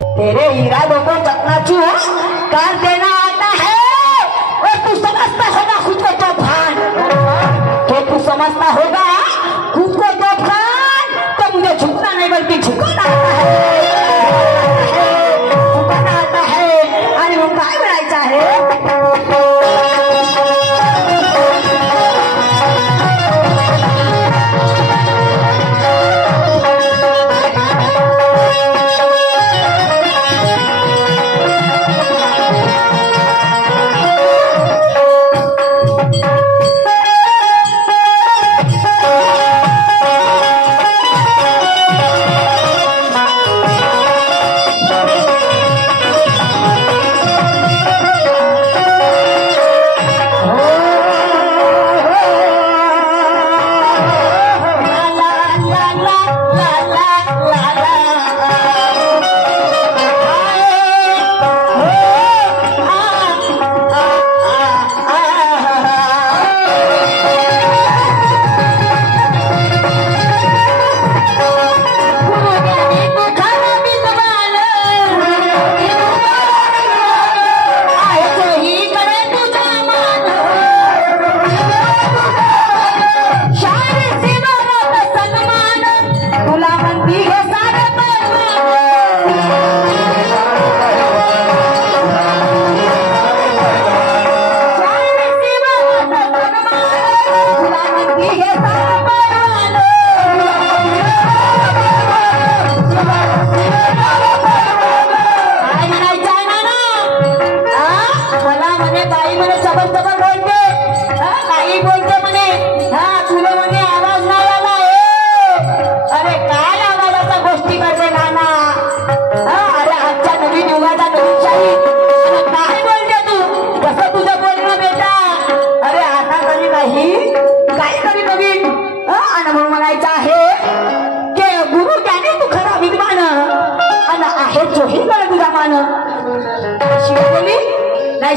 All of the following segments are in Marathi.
तेरे इरादों को चकनाचूर कर देना आता है और तू समझता होगा खुद को तूफान, तो तू समझता होगा खुद को तूफान, तो मुझे झुकना नहीं बल्कि झुकाना आता है, झुकाना आता है। आणि मग काय म्हणायचं आहे?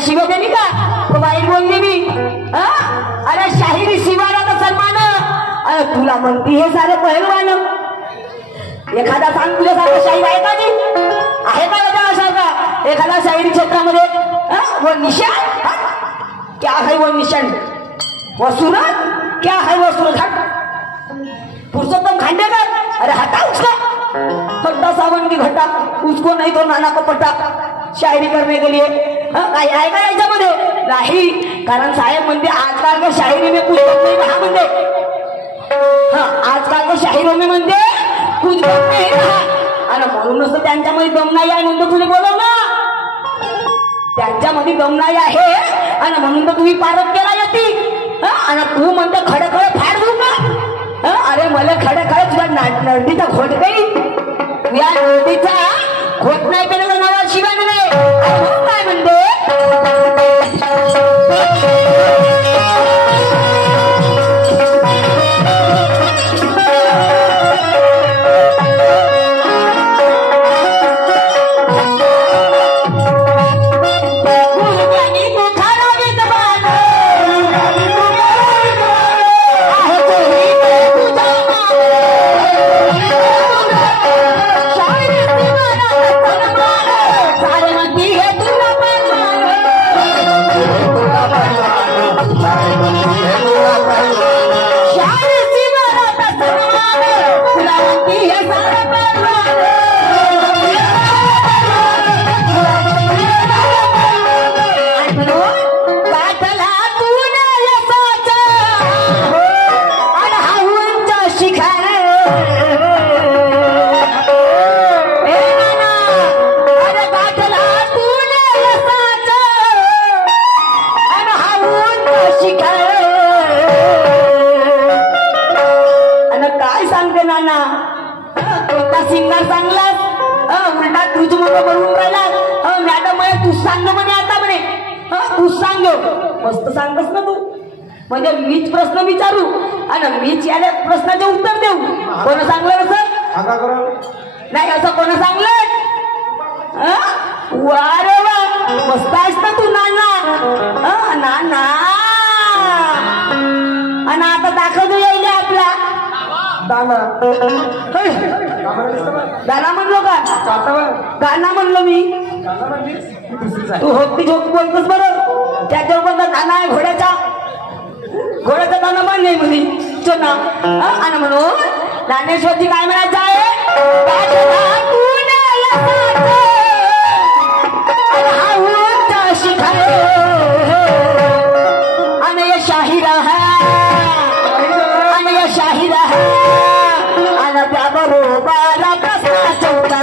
शिवगणी का तो वाईट बोलली मी? अरे शाहिरी शिवाला तर सन्मान, अरे तुला म्हणती हे सारे पहिलवान. एखादा सांग तुझ्यासारखं शाहीर आहे का? आहे का माझ्या असा एखादा शाहिरी क्षेत्रामध्ये वो निशान? क्या है वो निशान? वो सूरत? क्या है वो सूरत? पुरुषोत्तम खांडेकर, अरे हटा उसका खड्डा सावन की घटा, उसको नहीं तो नाना को पटा शायरी करने के लिए. काही आहे का याच्यामध्ये? नाही, कारण साहेब म्हणते आजकाल के शायरी में कुछ दम नहीं रहा म्हणते. आजकाल के शायरों में म्हणते कुछ दम नहीं रहा, आणि म्हणूनच तर त्यांच्यामध्ये दम नाही आहे म्हणतो तुला बोलव ना. त्यांच्यामध्ये दम नाही आहे आणि म्हणून तर तुम्ही पारख केला येते. आणि तू म्हणतो खडे खडे फाड देऊ का? अरे मला खडे खडे तुझ्या नर्दीचा खोट काही, या नर्दीचा खोट नाही पेला नवा शिवाने नाही. काय म्हणते? मस्त सांगस ना तू, म्हणजे मीच प्रश्न विचारू आणि मीच याला प्रश्नाचे उत्तर देऊ. कोण सांगलं असं? नाही असं कोण सांगलं? वा रे वा, मस्त आहेस ना तू नाना. नाना आणि आता दाखवतो येईल आपला दाना. गाणं म्हणलो का गाणं म्हणलो मी तू होती झोप बोलतोस बरं त्याच्यावर कोणता गाणं आहे घोड्याचा गाणं म्हण नाही म्हणे चोना आणि म्हणून ज्ञानेश्वरजी काय म्हणायचं आहे आणि ये शाहिरा है आणि ये शाहिरा है आणि त्याबरोबर प्रश्न चौथा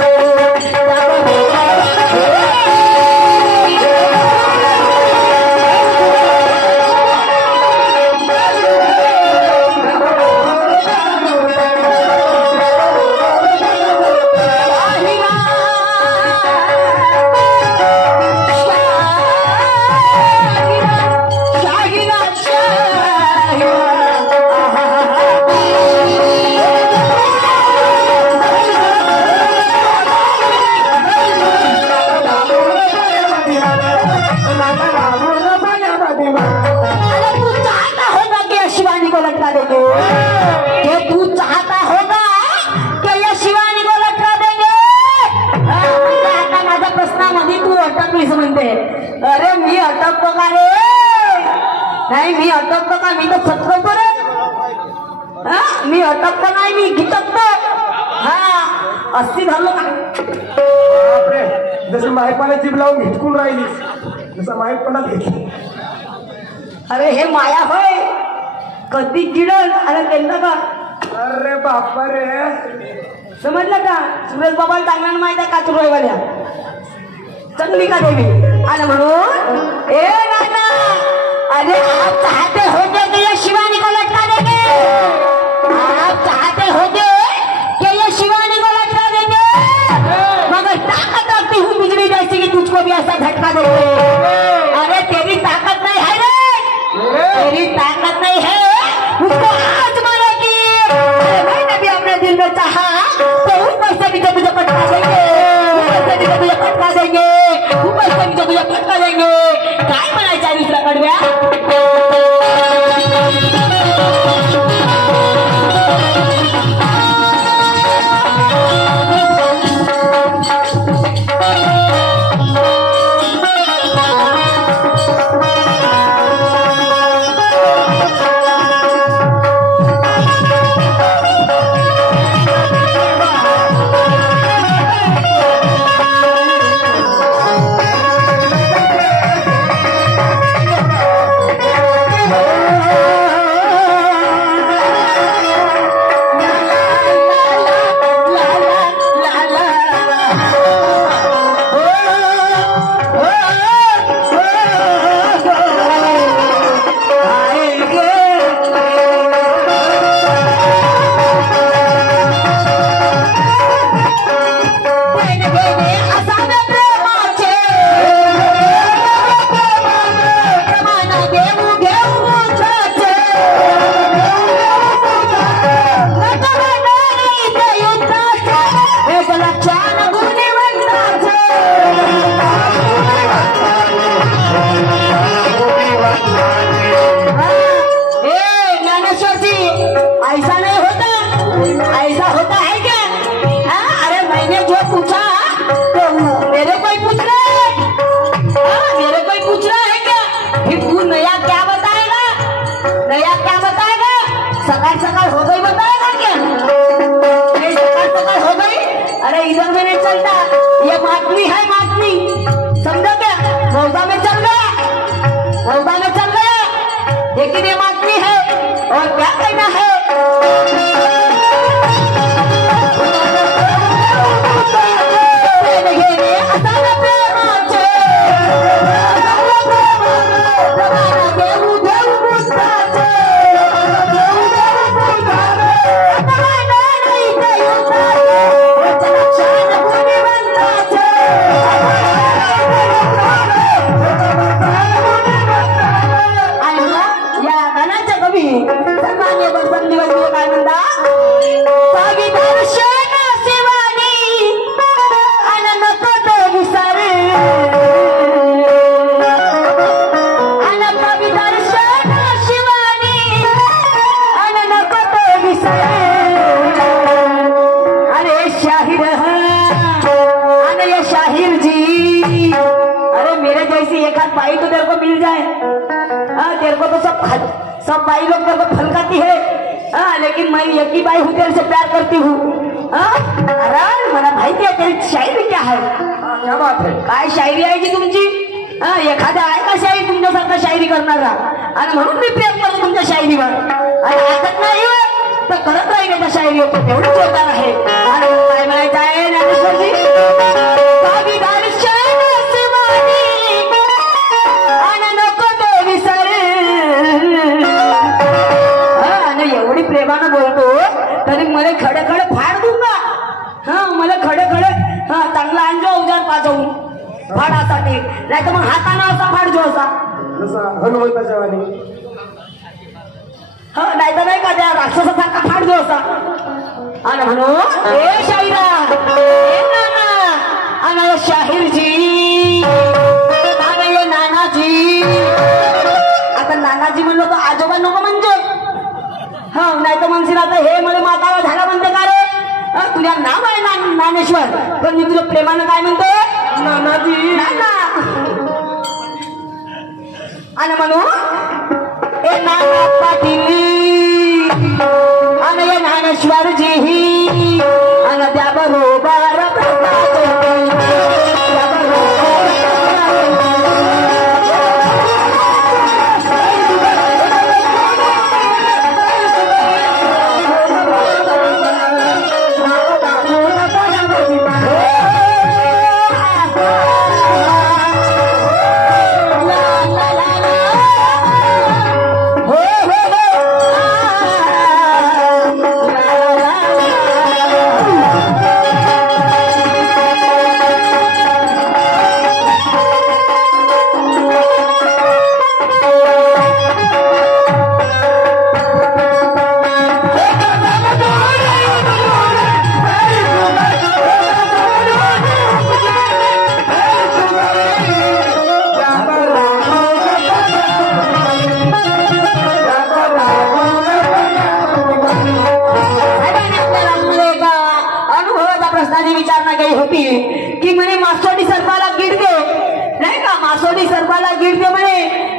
अरे मी अटकतो का रे नाही मी अटकतो का मी तर सटकवतो रे मी अटकतो नाही मी गिटकतो हा अस्ती झालो का बापरे जसं मायपाला जीभ लावून हिचकून राहिली जसं मायपणात घेतली अरे हे माया होय कधी किडल अरे त्यांना का अरे बापा रे समजलं का सुरेश बाबा चांगल्यानं माहिती आहे का तुरवाल्या चंगली का देवी आणि म्हणून ए नाना अरे आप चाहते होगे कि ये शिवानी को लटका देंगे आप चाहते होगे कि ये शिवानी को लटका देंगे मगर ताकत रखती हूँ बिजली जैसी कि तुझको भी ऐसा झटका देंगे अरे तेरी ताकत नहीं है रे तेरी ताकत नहीं है उसको आज मारेगी मैंने भी अपने दिल में चाहा तो ऊपर से भी जब मुझे पटका देंगे ऊपर से भी जब मुझे पटका देंगे ऊपर से भी तुझे पटका देंगे काय म्हणायचं आहे दुसऱ्या कडव्या सकाल हो गई बताएगा क्या सकाल हो गई अरे इधर में नहीं चलता ये मातमी है मातमी समझो क्या मौजा में चल गया लेकिन ये मातमी है और क्या कहना है शाहिर जी, अरे मेरे जैसी एक आध बाई तो तेरे को मिल जाए। तेरे को तो सब बाई लोग तेरे को फलकाती है, लेकिन मैं एक ही बाई हूँ, तेरे से प्यार करती हूँ। अरे मला माहिती आहे तेरी शायरी क्या है। क्या बात है? काय शायरी आहे जी तुमची? एखादा आहे का शायरी तुमच्यासारखा शायरी करणारा? आणि म्हणून मी प्रेम करतो तुमच्या शायरीवर, आणि ऐकत नाही तर करत राहील त्या शायरी होतं, तेवढंच जोरदार आहे। आणि काय म्हणायचं आहे ज्ञानेश्वरजी? एवढी प्रेमानं बोलतो तरी मला खडे खडे फाड दूंगा। मला खडे खडे चांगला आणजो अवजार पाजवून फाडासाठी, नाही तर मग हाताने असा फाडजो असा, जसं हनुमंताच्या वाणी। नाही तर नाही का त्या राक्षसासारखा फाडजो असा। आणि म्हणून ए शाहिरा, ए नाना, आणि शाहीरजी, आणि ये नानाजी। आता नानाजी म्हणलो तर आजोबा नको म्हणजे, नाही तर म्हणशील आता हे मला म्हातारा झाला म्हणते का रे? तुझ्या नाव आहे ज्ञानेश्वर, पण मी तुझं प्रेमानं काय म्हणते? नानाजी, नाना। आणि म्हणून ए नाना पाटील, आणि ये ज्ञानेश्वरजी, आणि त्या बरोबर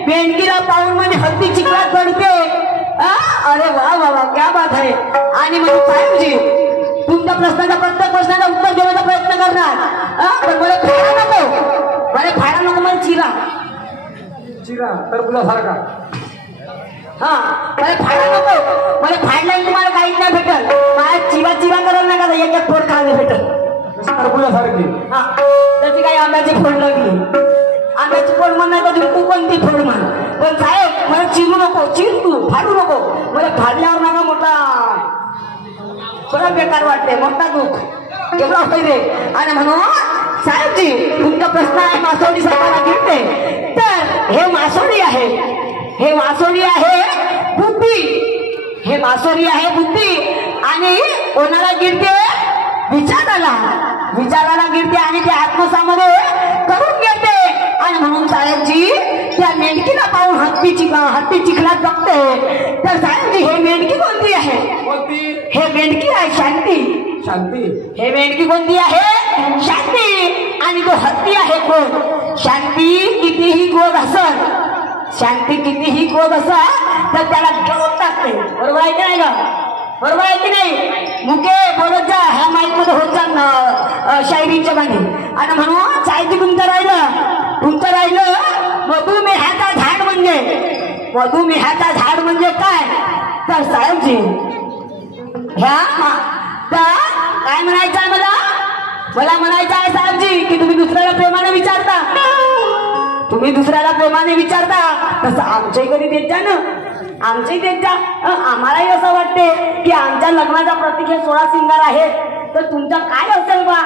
बेंडकीला पाहून म्हणे हत्ती चिखलात पडते। अरे वा वा वा, क्या बात आहे। आणि म्हणजे साहेबजी तुमच्या प्रश्नाच्या प्रत्येक प्रश्नाला उत्तर देण्याचा प्रयत्न करणार, पण मला फाडा नको, मला फाडा नको, मला चिरा चिरा टरबुजासारखा। मला फाडा नको, मला फाडल्याने तुम्हाला काहीच नाही भेटल, मला चिरा चिरा करायला नका, एक एक फोड खायला भेटल टरबुजासारखी। त्याची काही आंब्याची फोड लागली, आंब्याची फोड म्हणणार तर तू कोणती फोड म्हण, पण साहेब मला चिरू नको, चिर तू, फाडू नको, मला फाडल्यावर नका मोठा परत बेकार वाटते, मोठा दुःख केवढा होईल। आणि म्हणून साहेबजी तुमचा प्रश्न आहे मासोळी सरकारला गिरते, तर हे मासोळी आहे, हे मासोळी आहे बुद्धी, हे मासोळी आहे बुद्धी, आणि कोणाला गिरते? विचाराला गिरते, आणि ते आत्मसामध्ये करून घेते। आणि म्हणून साहेबजी त्या मेंढकीला पाहून हत्ती चिखलात बघते, तर साहेबजी हे मेंढकी कोणती आहे? हे मेंढकी आहे शांती, शांती। हे मेंढकी कोणती आहे? शांती। आणि तो हत्ती आहे कोण? शांती कितीही गोद असत, शांती कितीही गोद असा तर त्याला घेऊन टाकते, बरोबर आहे की नाही का? बरोबर आहे की नाही? मुके बोलत जा, ह्या माईक मध्ये होत जा शायरीच्या गाणी। आणि म्हणून साहित्य तुमचं राहिलं मधुमेहाचा झाड म्हणजे काय? तर साहेबजी ह्या काय म्हणायचं आहे मला म्हणायचं आहे साहेबजी की तुम्ही दुसऱ्याला प्रेमाने विचारता, तसं आमच्याही कधी देत जा ना, आमच्याही देत जा। आम्हालाही असं वाटते की आमच्या लग्नाचा प्रतीक हे 16 सिंगार आहेत, तर तुमचा काय असेल बा?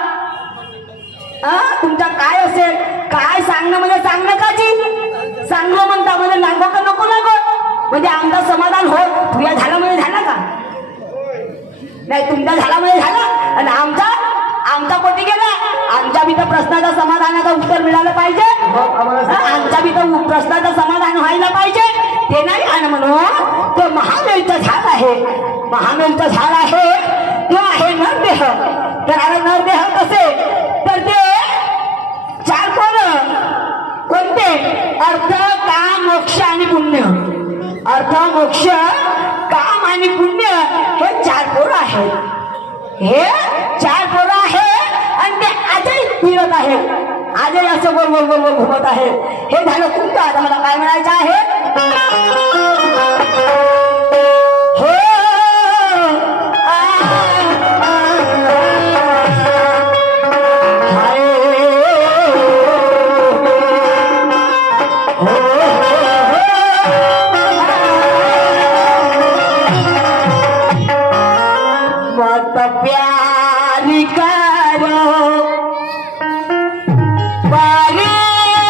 तुमचा काय असेल? काय सांगणं म्हणजे सांगणं काची सांगणं म्हणता म्हणजे लागो का नको लागो, म्हणजे आमचं समाधान हो, तुझ्या झाला म्हणजे झाला का नाही, तुमचा झाला म्हणजे झाला, आणि आमचा कोटी गेला, आमच्या बी तर प्रश्नाचा समाधानाचं उत्तर मिळालं पाहिजे, आमच्या बी तर प्रश्नाचं समाधान व्हायला पाहिजे, ते नाही। आणि म्हणून तो महामेलचं झाड आहे, तो आहे नरदेह। तर आता नरदेह कसे? तर ते मोक्ष काम आणि पुण्य हे 4 पोरं आहेत. हे 4 पोरं आहेत आणि ते आजही फिरत आहेत, आजही असं गोल गोल गोल गोल घुमत आहेत. हे झालं तुमचं. आता मला काय म्हणायचं आहे? प्यारी करो परदेसी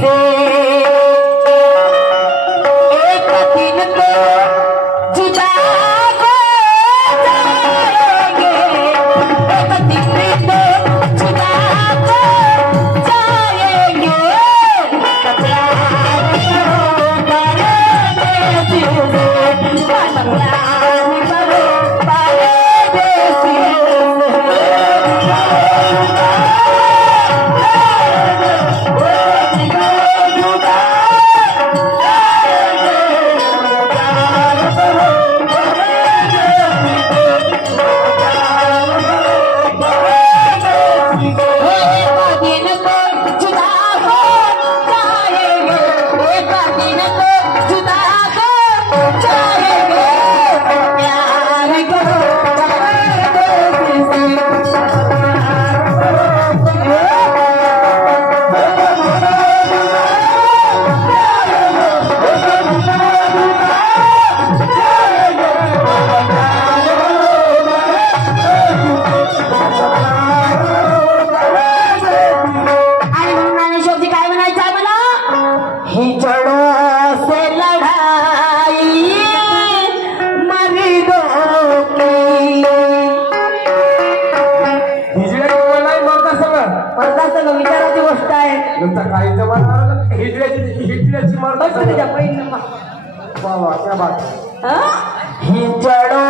से एक दिन तो जुदा हो जाएंगे, एक दिन तो जुदा हो जाएंगे. प्यारी करो परदेसी से, विचाराची गोष्ट आहे. काही जमाना हिजड्याची मारत त्या बात हिजडो